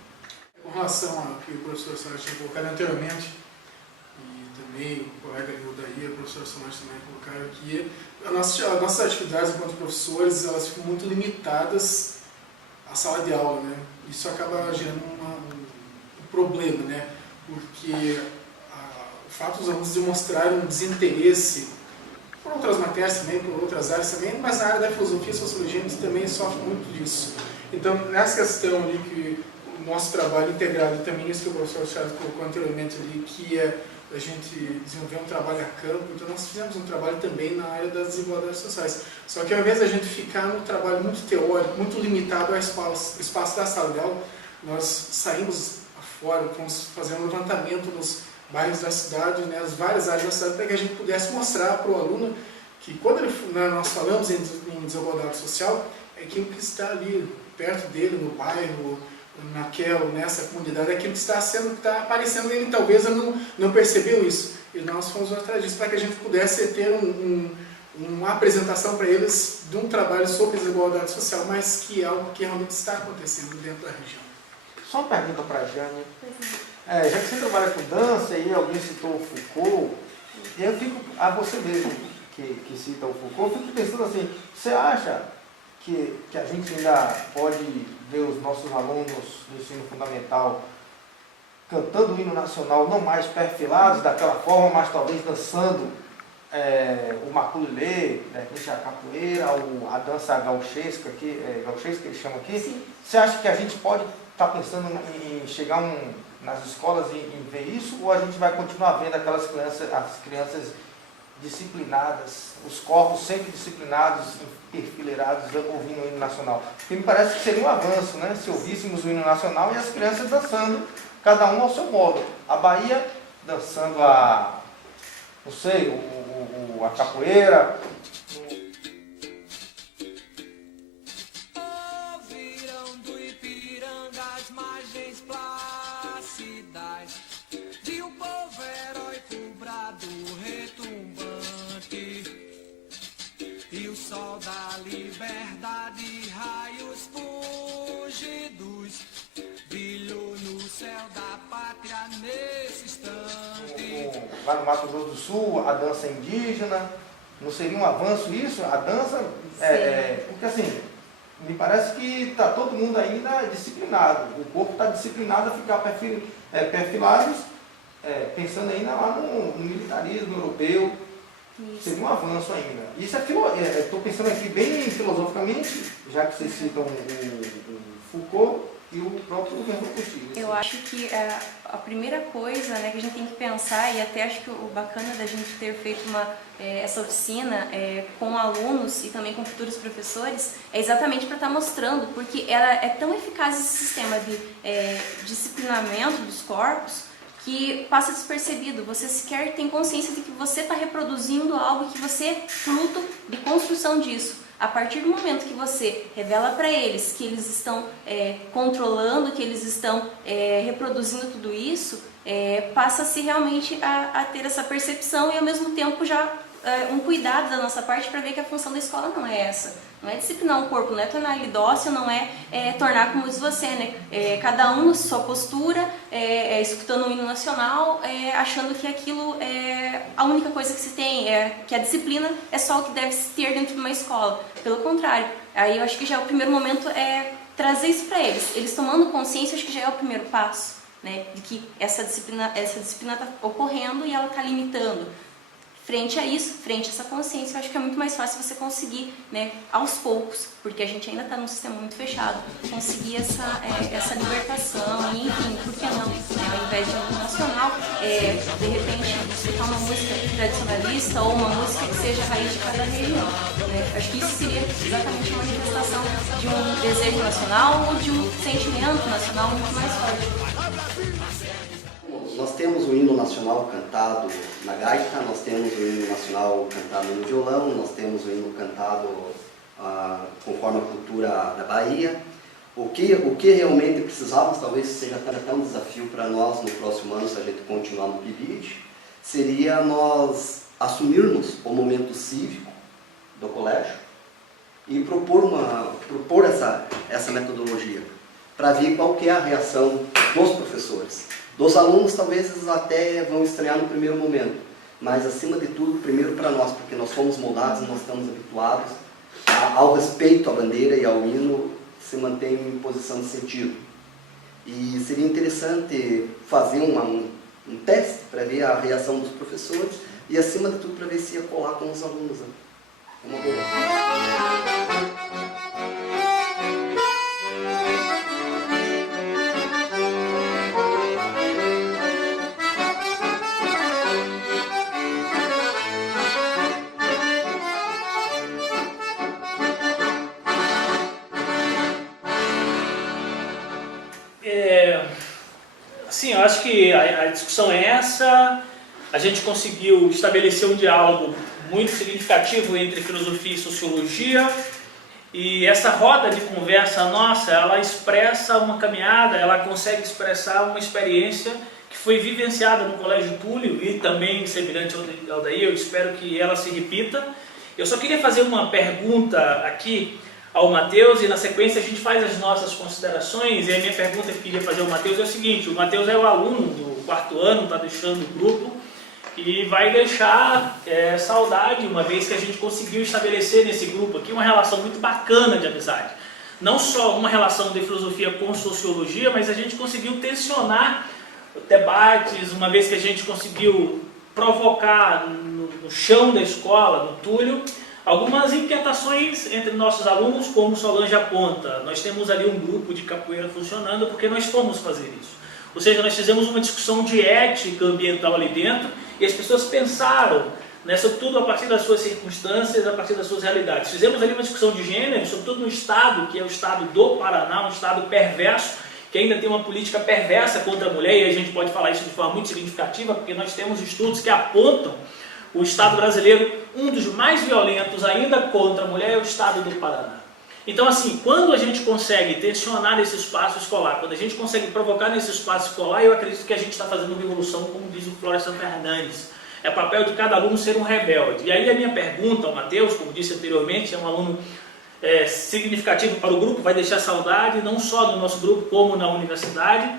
Com relação ao que o professor Solange tinha colocado anteriormente, e também o colega Nildaí, o professor Solange também colocaram aqui, as nossas atividades enquanto professores, elas ficam muito limitadas à sala de aula, né? Isso acaba gerando um problema, né? Porque o fato dos alunos demonstrarem um desinteresse por outras matérias também, por outras áreas também, mas na área da filosofia e sociologia eles também sofrem muito disso. Então, nessa questão ali que o nosso trabalho integrado, e também isso que o professor Charles colocou anteriormente ali, que é a gente desenvolver um trabalho a campo, então nós fizemos um trabalho também na área das desigualdades sociais. Só que ao invés da gente ficar no trabalho muito teórico, muito limitado ao espaço da sala de aula, nós saímos afora, fomos fazer um levantamento nos bairros da cidade, né, as várias áreas da cidade, para que a gente pudesse mostrar para o aluno que quando nós falamos em desigualdade social, é aquilo que está ali perto dele, no bairro, nessa comunidade, é aquilo que está aparecendo nele, talvez ele não percebeu isso. E nós fomos atrás disso para que a gente pudesse ter uma apresentação para eles de um trabalho sobre desigualdade social, mas que é algo que realmente está acontecendo dentro da região. Só uma pergunta para a Jane. Já que você trabalha com dança e alguém citou o Foucault, eu fico, a você mesmo que cita o Foucault, eu fico pensando assim, você acha que a gente ainda pode ver os nossos alunos do ensino fundamental cantando o hino nacional, não mais perfilados daquela forma, mas talvez dançando o maculelê, a capoeira, a dança gauchesca, que eles chamam aqui? Sim. Você acha que a gente pode estar pensando em chegar nas escolas e em ver isso, ou a gente vai continuar vendo as crianças disciplinadas, os corpos sempre disciplinados, perfileirados, ouvindo o hino nacional? Porque me parece que seria um avanço, né? Se ouvíssemos o hino nacional e as crianças dançando, cada um ao seu modo. A Bahia dançando a capoeira. Ouviram do Ipiranga as margens plácidas de um povo heróico, brado retumbante, e o sol da liberdade, raios fúlgidos, brilhou no céu da pátria nesse instante. Lá no Mato Grosso do Sul, a dança indígena, não seria um avanço isso? A dança, porque assim, me parece que está todo mundo ainda disciplinado, o corpo está disciplinado a ficar perfilados, pensando ainda lá no militarismo europeu. Isso. Seria um avanço ainda. Isso estou pensando aqui bem filosoficamente, já que vocês citam o Foucault e o próprio Merleau-Ponty. Eu acho que a primeira coisa, né, que a gente tem que pensar, e até acho que o bacana da gente ter feito essa oficina com alunos e também com futuros professores, é exatamente para estar mostrando, porque é tão eficaz esse sistema de disciplinamento dos corpos, que passa despercebido. Você sequer tem consciência de que você está reproduzindo algo que você é fruto de construção disso. A partir do momento que você revela para eles que eles estão controlando, que eles estão reproduzindo tudo isso, passa-se realmente a ter essa percepção e ao mesmo tempo já um cuidado da nossa parte para ver que a função da escola não é essa. Não é disciplinar o corpo, não é tornar ele dócil, não é tornar como diz você, né? Cada um na sua postura, escutando o hino nacional, achando que aquilo é a única coisa que se tem, que a disciplina é só o que deve se ter dentro de uma escola. Pelo contrário, aí eu acho que já o primeiro momento é trazer isso para eles. Eles tomando consciência, acho que já é o primeiro passo, né, de que essa disciplina está ocorrendo e ela está limitando. Frente a isso, frente a essa consciência, eu acho que é muito mais fácil você conseguir, né, aos poucos, porque a gente ainda está num sistema muito fechado, conseguir essa libertação, e enfim, por que não? Ao invés de um nacional, de repente, escutar uma música tradicionalista ou uma música que seja a raiz de cada região. Né? Acho que isso seria exatamente uma manifestação de um desejo nacional ou de um sentimento nacional muito mais forte. Nós temos o hino nacional cantado na gaita, nós temos o hino nacional cantado no violão, nós temos o hino cantado conforme a cultura da Bahia. O que realmente precisávamos, talvez seja até um desafio para nós no próximo ano, se a gente continuar no PIBID, seria nós assumirmos o momento cívico do colégio e propor essa metodologia, para ver qual que é a reação dos professores. Dos alunos, talvez eles até vão estranhar no primeiro momento, mas acima de tudo, primeiro para nós, porque nós fomos moldados, nós estamos habituados ao respeito à bandeira e ao hino, se mantém em posição de sentido. E seria interessante fazer um teste para ver a reação dos professores e, acima de tudo, para ver se ia colar com os alunos. Né? É uma boa. Sim, eu acho que a discussão é essa. A gente conseguiu estabelecer um diálogo muito significativo entre filosofia e sociologia. E essa roda de conversa nossa, ela expressa uma caminhada, ela consegue expressar uma experiência que foi vivenciada no Colégio Túlio e também em Semirante Aldair. Eu espero que ela se repita. Eu só queria fazer uma pergunta aqui ao Matheus, e na sequência a gente faz as nossas considerações. E a minha pergunta que eu queria fazer ao Matheus é o seguinte: o Matheus é o aluno do 4º ano, está deixando o grupo e vai deixar saudade, uma vez que a gente conseguiu estabelecer nesse grupo aqui uma relação muito bacana de amizade. Não só uma relação de filosofia com sociologia, mas a gente conseguiu tensionar debates, uma vez que a gente conseguiu provocar no chão da escola, no Túlio, algumas inquietações entre nossos alunos, como Solange aponta. Nós temos ali um grupo de capoeira funcionando porque nós fomos fazer isso. Ou seja, nós fizemos uma discussão de ética ambiental ali dentro e as pessoas pensaram, né, sobretudo a partir das suas circunstâncias, a partir das suas realidades. Fizemos ali uma discussão de gênero, sobretudo no estado, que é o estado do Paraná, um estado perverso, que ainda tem uma política perversa contra a mulher, e a gente pode falar isso de forma muito significativa, porque nós temos estudos que apontam o Estado brasileiro, um dos mais violentos ainda contra a mulher, é o Estado do Paraná. Então, assim, quando a gente consegue tensionar nesse espaço escolar, quando a gente consegue provocar nesse espaço escolar, eu acredito que a gente está fazendo revolução, como diz o Florestan Fernandes. É papel de cada aluno ser um rebelde. E aí a minha pergunta ao Matheus, como disse anteriormente, é um aluno significativo para o grupo, vai deixar saudade, não só no nosso grupo, como na universidade.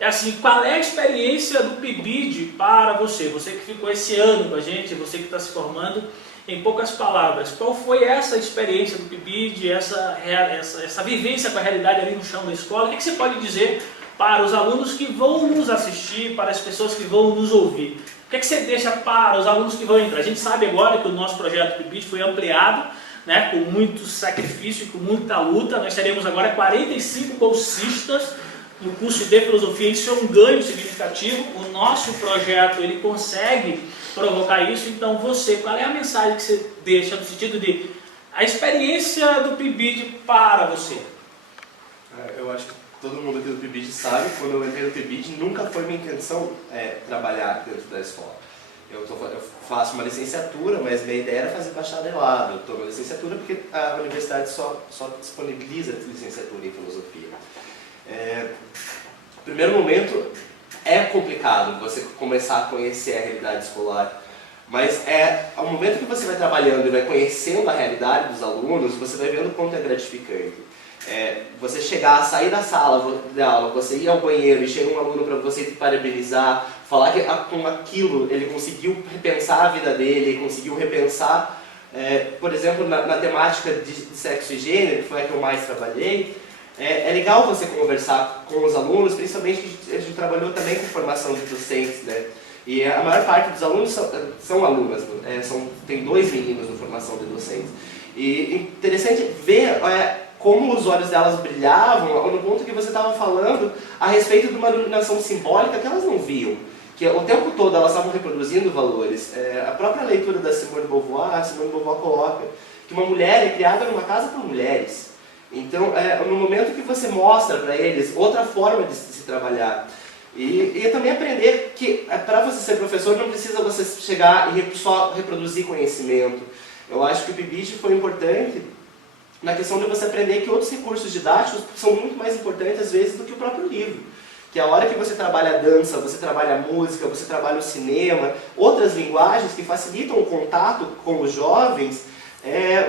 É assim, qual é a experiência do PIBID para você? Você que ficou esse ano com a gente, você que está se formando, em poucas palavras, qual foi essa experiência do PIBID, essa vivência com a realidade ali no chão da escola? O que você pode dizer para os alunos que vão nos assistir, para as pessoas que vão nos ouvir? O que você deixa para os alunos que vão entrar? A gente sabe agora que o nosso projeto PIBID foi ampliado, né, com muito sacrifício e com muita luta. Nós teremos agora 45 bolsistas no curso de filosofia. Isso é um ganho significativo. O nosso projeto ele consegue provocar isso. Então você, qual é a mensagem que você deixa no sentido de a experiência do PIBID para você? Eu acho que todo mundo aqui do PIBID sabe, quando eu entrei no PIBID nunca foi minha intenção trabalhar dentro da escola. Eu faço uma licenciatura, mas minha ideia era fazer bacharelado. Eu estou na licenciatura porque a universidade só disponibiliza licenciatura em filosofia. No primeiro momento é complicado você começar a conhecer a realidade escolar, mas ao momento que você vai trabalhando e vai conhecendo a realidade dos alunos, você vai vendo o quanto é gratificante. Você sair da sala de aula, você ir ao banheiro e chega um aluno para você te parabenizar, falar que com aquilo ele conseguiu repensar a vida dele, conseguiu repensar, por exemplo, na temática de sexo e gênero, que foi a que eu mais trabalhei. É legal você conversar com os alunos, principalmente que a gente trabalhou também com formação de docentes, né? E a maior parte dos alunos são alunas, tem 2 meninos na formação de docentes. E interessante ver como os olhos delas brilhavam no ponto que você estava falando a respeito de uma iluminação simbólica que elas não viam. Que o tempo todo elas estavam reproduzindo valores. A própria leitura da Simone de Beauvoir, coloca que uma mulher é criada numa casa por mulheres. Então, no momento que você mostra para eles outra forma de se trabalhar, e também aprender que para você ser professor não precisa você chegar e só reproduzir conhecimento. Eu acho que o PIBID foi importante na questão de você aprender que outros recursos didáticos são muito mais importantes às vezes do que o próprio livro. Que a hora que você trabalha a dança, você trabalha a música, você trabalha o cinema, outras linguagens que facilitam o contato com os jovens,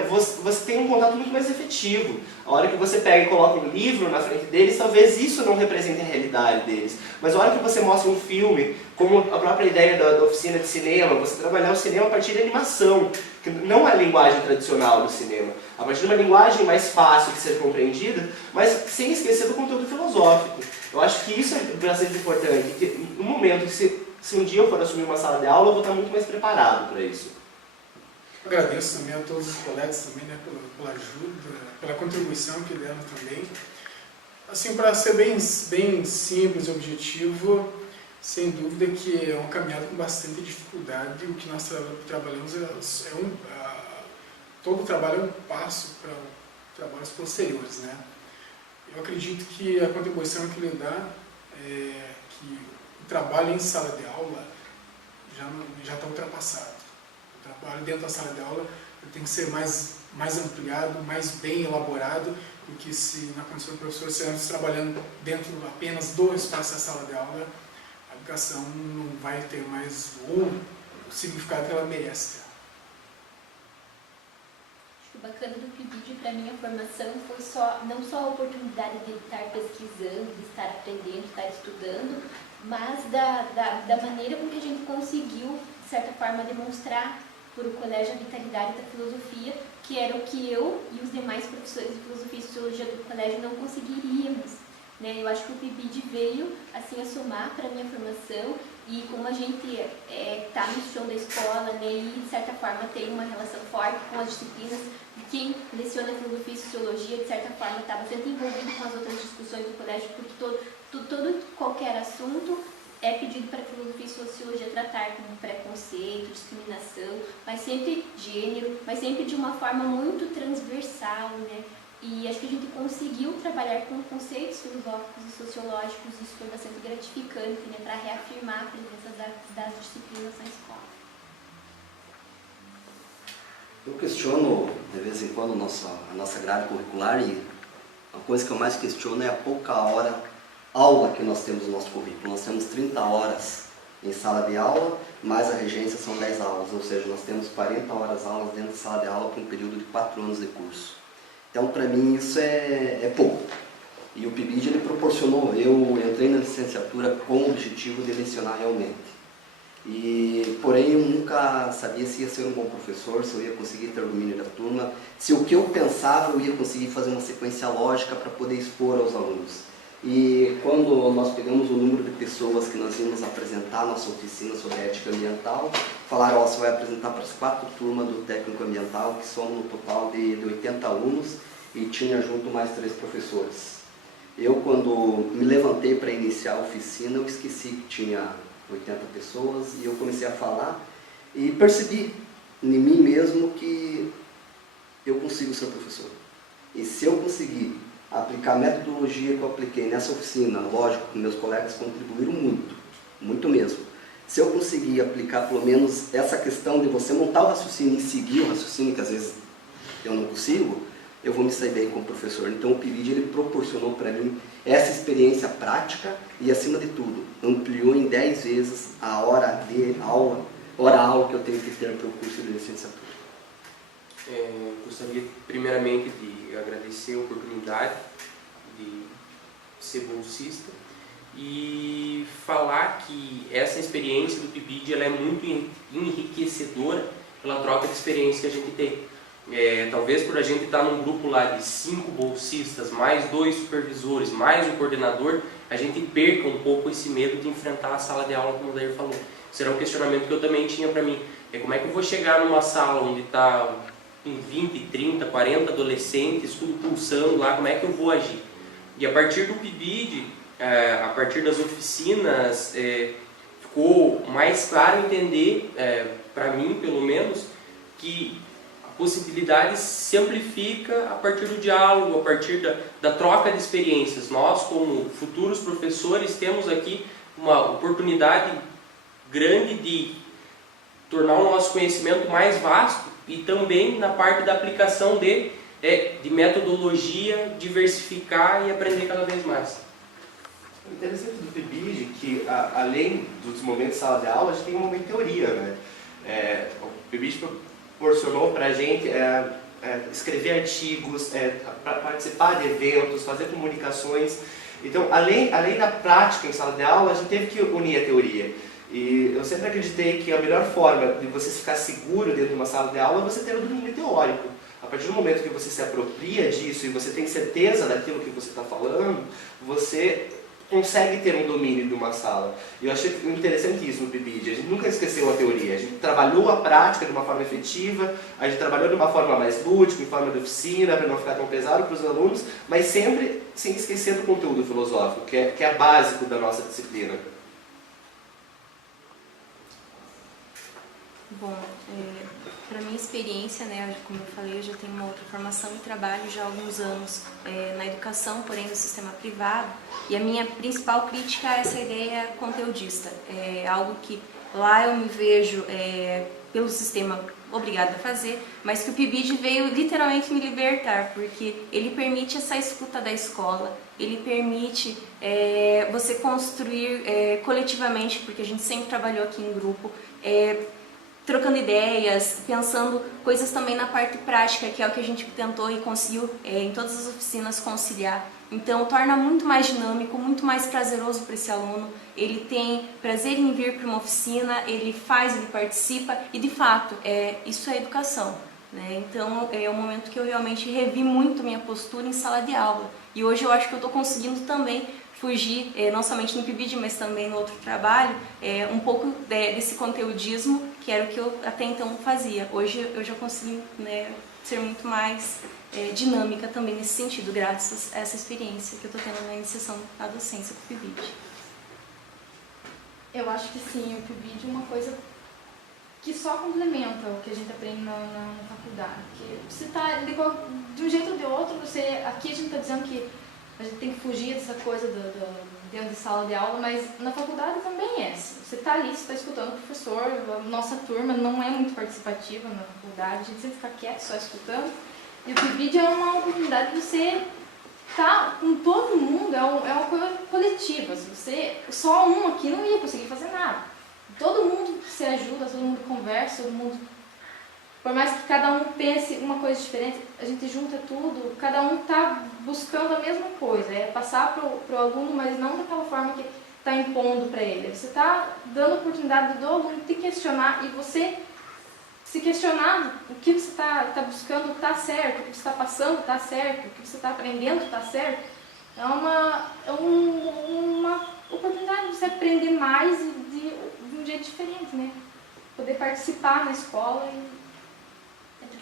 você tem um contato muito mais efetivo. A hora que você pega e coloca um livro na frente deles, talvez isso não represente a realidade deles. Mas a hora que você mostra um filme, como a própria ideia da oficina de cinema, você trabalhar o cinema a partir de animação, que não é a linguagem tradicional do cinema, a partir de uma linguagem mais fácil de ser compreendida, mas sem esquecer do conteúdo filosófico. Eu acho que isso é bastante importante, que no momento que se um dia eu for assumir uma sala de aula, eu vou estar muito mais preparado para isso. Agradeço também a todos os colegas também, né, pela ajuda, pela contribuição que deram também. Assim, para ser bem simples e objetivo, sem dúvida que é uma caminhada com bastante dificuldade. O que nós trabalhamos todo trabalho é um passo para trabalhos posteriores, né? Eu acredito que a contribuição que ele dá é que o trabalho em sala de aula já está ultrapassado. O trabalho dentro da sala de aula tem que ser mais ampliado, mais bem elaborado, porque se na condição de professor estivermos trabalhando dentro apenas do espaço da sala de aula, a educação não vai ter mais o significado que ela merece. O bacana do PIBID para mim a formação foi não só a oportunidade de estar pesquisando, de estar aprendendo, de estar estudando, mas da maneira com que a gente conseguiu, de certa forma, demonstrar por o colégio a vitalidade da filosofia, que era o que eu e os demais professores de filosofia e sociologia do colégio não conseguiríamos. Né? Eu acho que o PIBID veio assim a somar para a minha formação, e como a gente está no chão da escola, né, e de certa forma tem uma relação forte com as disciplinas, quem leciona filosofia e sociologia de certa forma está bastante envolvido com as outras discussões do colégio, porque qualquer assunto é pedido para a filosofia e sociologia tratar como preconceito, discriminação, mas sempre gênero, mas sempre de uma forma muito transversal, né? E acho que a gente conseguiu trabalhar com conceitos filosóficos e sociológicos, isso foi bastante gratificante, né, para reafirmar a presença das disciplinas na escola. Eu questiono, de vez em quando, a nossa grade curricular, e a coisa que eu mais questiono é a pouca aula que nós temos no nosso currículo. Nós temos 30 horas em sala de aula, mais a regência são 10 aulas, ou seja, nós temos 40 horas aulas dentro de sala de aula com um período de 4 anos de curso. Então, para mim, isso é pouco. E o PIBID ele proporcionou. Eu entrei na licenciatura com o objetivo de lecionar realmente. Porém, eu nunca sabia se ia ser um bom professor, se eu ia conseguir ter o domínio da turma, se o que eu pensava eu ia conseguir fazer uma sequência lógica para poder expor aos alunos. E quando nós pegamos o número de pessoas que nós íamos apresentar nossa oficina sobre ética ambiental, falaram, você vai apresentar para as 4 turmas do técnico ambiental, que somos no total de 80 alunos, e tinha junto mais 3 professores. Eu, quando me levantei para iniciar a oficina, eu esqueci que tinha 80 pessoas, e eu comecei a falar, e percebi em mim mesmo que eu consigo ser professor. E se eu conseguir aplicar a metodologia que eu apliquei nessa oficina, lógico que meus colegas contribuíram muito, muito mesmo. Se eu conseguir aplicar pelo menos essa questão de você montar o raciocínio e seguir o raciocínio, que às vezes eu não consigo, eu vou me sair bem como professor. Então o PIBID ele proporcionou para mim essa experiência prática e, acima de tudo, ampliou em 10 vezes a hora-aula que eu tenho que ter para o curso de licenciatura. Gostaria primeiramente de agradecer a oportunidade de ser bolsista e falar que essa experiência do PIBID ela é muito enriquecedora pela troca de experiência que a gente tem. Talvez por a gente estar num grupo lá de 5 bolsistas, mais 2 supervisores, mais um coordenador, a gente perca um pouco esse medo de enfrentar a sala de aula, como o Dair falou. Será um questionamento que eu também tinha para mim. Como é que eu vou chegar numa sala onde está 20, 30, 40 adolescentes, tudo pulsando lá, como é que eu vou agir? E a partir do PIBID, a partir das oficinas, ficou mais claro entender, para mim pelo menos, que a possibilidade se amplifica a partir do diálogo, a partir da troca de experiências. Nós, como futuros professores, temos aqui uma oportunidade grande de tornar o nosso conhecimento mais vasto e também na parte da aplicação de metodologia, diversificar e aprender cada vez mais. O interessante do PIBID é que, além dos momentos de sala de aula, a gente tem um momento de teoria, né? O PIBID proporcionou para a gente escrever artigos, participar de eventos, fazer comunicações. Então, além da prática em sala de aula, a gente teve que unir a teoria. E eu sempre acreditei que a melhor forma de você ficar seguro dentro de uma sala de aula é você ter o domínio teórico. A partir do momento que você se apropria disso e você tem certeza daquilo que você está falando, você consegue ter um domínio de uma sala. E eu achei interessante isso no PIBID. A gente nunca esqueceu a teoria. A gente trabalhou a prática de uma forma efetiva, a gente trabalhou de uma forma mais lúdica, em forma de oficina, para não ficar tão pesado para os alunos, mas sempre sem esquecer do conteúdo filosófico, que é básico da nossa disciplina. Bom, para minha experiência, né, como eu falei, eu já tenho uma outra formação e trabalho já há alguns anos na educação, porém no sistema privado, e a minha principal crítica é essa ideia conteudista. É algo que lá eu me vejo pelo sistema obrigada a fazer, mas que o PIBID veio literalmente me libertar, porque ele permite essa escuta da escola, ele permite você construir coletivamente, porque a gente sempre trabalhou aqui em grupo, trocando ideias, pensando coisas também na parte prática, que é o que a gente tentou e conseguiu em todas as oficinas conciliar. Então, torna muito mais dinâmico, muito mais prazeroso para esse aluno. Ele tem prazer em vir para uma oficina, ele faz, ele participa e, de fato, isso é educação, né? Então, é um momento que eu realmente revi muito minha postura em sala de aula. E hoje eu acho que eu estou conseguindo também fugir, não somente no PIBID, mas também no outro trabalho, um pouco desse conteudismo, que era o que eu até então fazia. Hoje eu já consegui, né, ser muito mais dinâmica também nesse sentido, graças a essa experiência que eu estou tendo na iniciação à docência do PIBID. Eu acho que sim, o PIBID é uma coisa que só complementa o que a gente aprende na faculdade. Porque você está de um jeito ou de outro, aqui a gente está dizendo que a gente tem que fugir dessa coisa dentro de sala de aula, mas na faculdade também é. Você está ali, você está escutando o professor, a nossa turma não é muito participativa na faculdade, a gente sempre fica quieto, só escutando. E o PIBID é uma oportunidade de você estar com todo mundo, é uma coisa coletiva. Se você, só um aqui não ia conseguir fazer nada. Todo mundo se ajuda, todo mundo conversa, todo mundo... Por mais que cada um pense uma coisa diferente, a gente junta tudo, cada um está buscando a mesma coisa, passar para o aluno, mas não daquela forma que está impondo para ele. Você está dando a oportunidade do aluno te questionar e você se questionar o que você está buscando está certo, o que você está passando está certo, o que você está aprendendo está certo. É uma oportunidade de você aprender mais de um jeito diferente, né? Poder participar na escola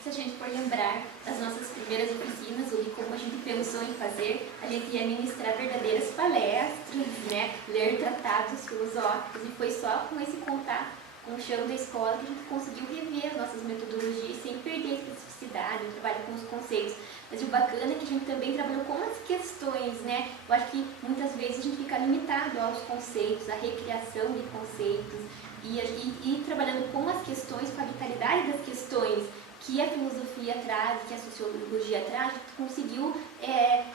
Se a gente for lembrar das nossas primeiras oficinas, ou de como a gente pensou em fazer, a gente ia ministrar verdadeiras palestras, né? Ler tratados filosóficos, e foi só com esse contato com o chão da escola que a gente conseguiu rever as nossas metodologias sem perder a especificidade, o trabalho com os conceitos. Mas o bacana é que a gente também trabalhou com as questões, né? Eu acho que muitas vezes a gente fica limitado aos conceitos, à recriação de conceitos, e trabalhando com as questões, com a vitalidade das questões, que a filosofia traz, que a sociologia traz, conseguiu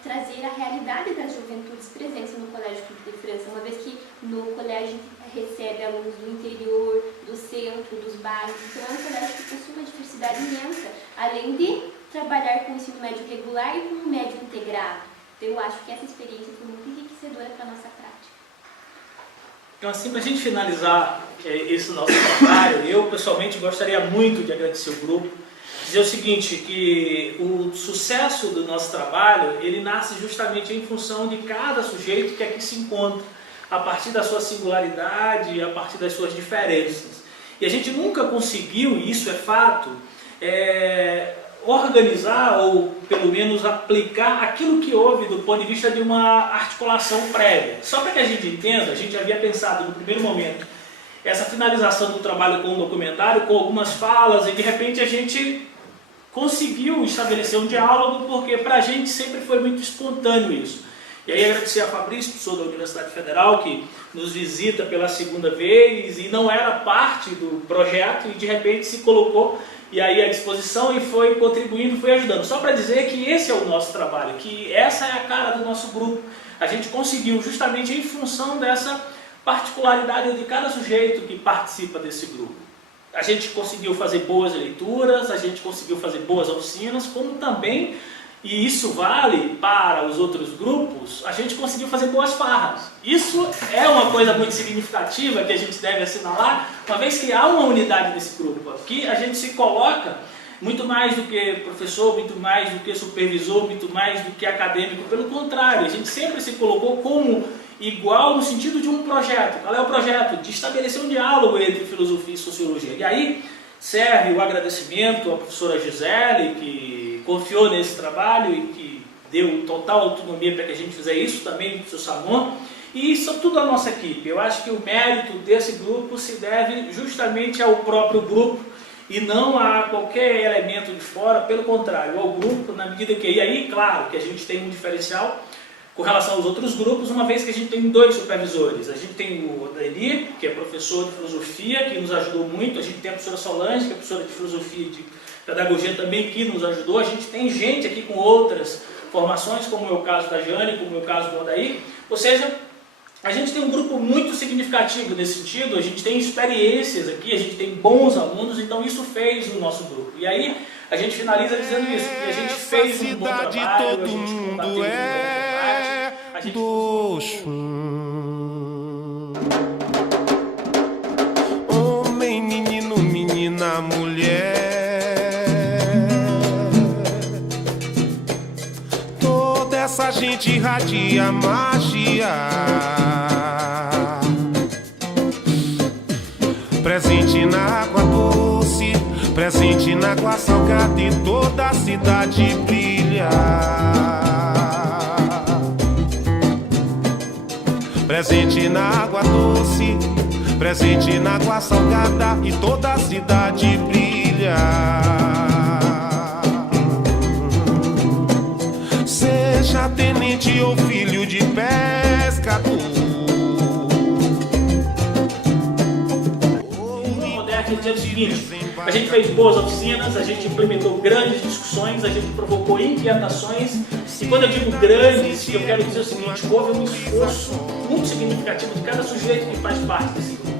trazer a realidade das juventudes presentes no Colégio Clube de França, uma vez que no colégio recebe alunos do interior, do centro, dos bairros, então é um colégio que possui uma diversidade imensa, além de trabalhar com o ensino médio regular e com o médio integrado. Então, eu acho que essa experiência foi muito enriquecedora para a nossa prática. Então, assim, para a gente finalizar esse nosso trabalho, eu pessoalmente gostaria muito de agradecer o grupo, dizer o seguinte, que o sucesso do nosso trabalho, ele nasce justamente em função de cada sujeito que aqui se encontra, a partir da sua singularidade, a partir das suas diferenças. E a gente nunca conseguiu, e isso é fato, organizar ou pelo menos aplicar aquilo que houve do ponto de vista de uma articulação prévia. Só para que a gente entenda, a gente havia pensado no primeiro momento essa finalização do trabalho com o documentário, com algumas falas, e de repente a gente conseguiu estabelecer um diálogo, porque para a gente sempre foi muito espontâneo isso. E aí agradecer a Fabrício, professor da Universidade Federal, que nos visita pela segunda vez e não era parte do projeto e de repente se colocou e aí à disposição e foi contribuindo, foi ajudando. Só para dizer que esse é o nosso trabalho, que essa é a cara do nosso grupo. A gente conseguiu justamente em função dessa particularidade de cada sujeito que participa desse grupo. A gente conseguiu fazer boas leituras, a gente conseguiu fazer boas oficinas, como também, e isso vale para os outros grupos, a gente conseguiu fazer boas farras. Isso é uma coisa muito significativa que a gente deve assinalar, uma vez que há uma unidade nesse grupo. Aqui a gente se coloca muito mais do que professor, muito mais do que supervisor, muito mais do que acadêmico. Pelo contrário, a gente sempre se colocou como igual no sentido de um projeto. Qual é o projeto? De estabelecer um diálogo entre filosofia e sociologia. E aí serve o agradecimento à professora Gisele, que confiou nesse trabalho e que deu total autonomia para que a gente fizesse isso, também do professor Samon, e sobretudo a nossa equipe. Eu acho que o mérito desse grupo se deve justamente ao próprio grupo e não a qualquer elemento de fora, pelo contrário, ao grupo, na medida que... E aí, claro, que a gente tem um diferencial com relação aos outros grupos, uma vez que a gente tem dois supervisores. A gente tem o Odair, que é professor de filosofia, que nos ajudou muito. A gente tem a professora Solange, que é professora de filosofia e de pedagogia também, que nos ajudou. A gente tem gente aqui com outras formações, como é o caso da Jane, como é o caso do Odair. Ou seja, a gente tem um grupo muito significativo nesse sentido, a gente tem experiências aqui, a gente tem bons alunos, então isso fez o nosso grupo. E aí a gente finaliza dizendo isso, que a gente fez um bom trabalho, a gente combateu o debate, a gente... Homem, menino, menina, mulher, toda essa gente irradia magia, presente na água doce, presente na água salgada e toda a cidade brilha. Presente na água doce, presente na água salgada e toda a cidade brilha. Seja tenente ou filho de pescador. Dizer o seguinte, a gente fez boas oficinas, a gente implementou grandes discussões, a gente provocou inquietações, e quando eu digo grandes, eu quero dizer o seguinte, houve um esforço muito significativo de cada sujeito que faz parte desse grupo.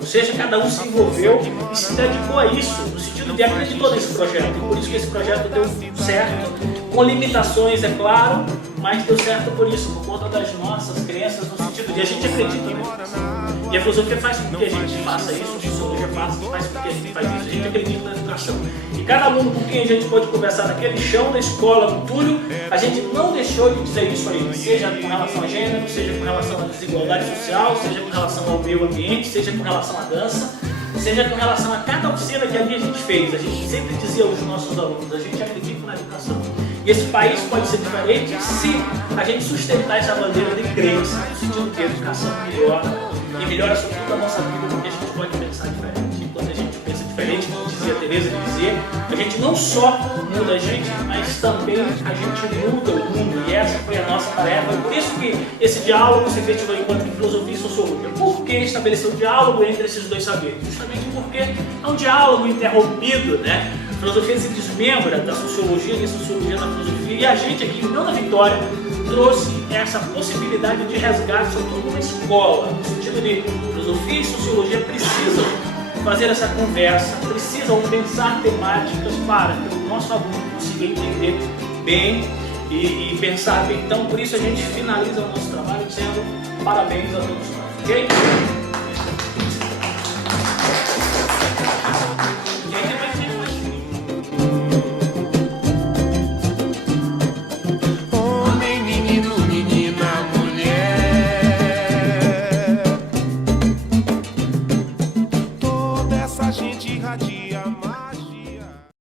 Ou seja, cada um se envolveu e se dedicou a isso, no sentido de acreditou nesse projeto, e por isso que esse projeto deu certo, com limitações, é claro, mas deu certo por isso, por conta das nossas crenças, no sentido de a gente acredita na educação. E a filosofia faz com que a gente faça isso, a sociologia faz com que a gente faça isso, a gente acredita na educação. E cada aluno com quem a gente pode conversar naquele chão da escola, no Túlio, a gente não deixou de dizer isso aí, seja com relação a gênero, seja com relação à desigualdade social, seja com relação ao meio ambiente, seja com relação à dança, seja com relação a cada oficina que ali a gente fez. A gente sempre dizia aos nossos alunos, a gente acredita na educação. E esse país pode ser diferente se a gente sustentar essa bandeira de crença, no sentido que a educação melhora, e melhora sobretudo a nossa vida, porque a gente pode pensar diferente. E quando a gente pensa diferente, gente, como dizia a Teresa de dizer, a gente não só muda a gente, mas também a gente muda o mundo, e essa foi a nossa tarefa. Por isso que esse diálogo se efetivou enquanto filosofia e sociologia. Por que estabelecer o diálogo entre esses dois saberes? Justamente porque é um diálogo interrompido, né? A filosofia se desmembra da sociologia e a sociologia da filosofia, e a gente aqui, não na Vitória, trouxe essa possibilidade de resgate, sobretudo numa escola, no sentido de filosofia e sociologia precisam fazer essa conversa, precisam pensar temáticas para que o nosso aluno consiga entender bem e pensar bem. Então, por isso a gente finaliza o nosso trabalho dizendo parabéns a todos nós, ok?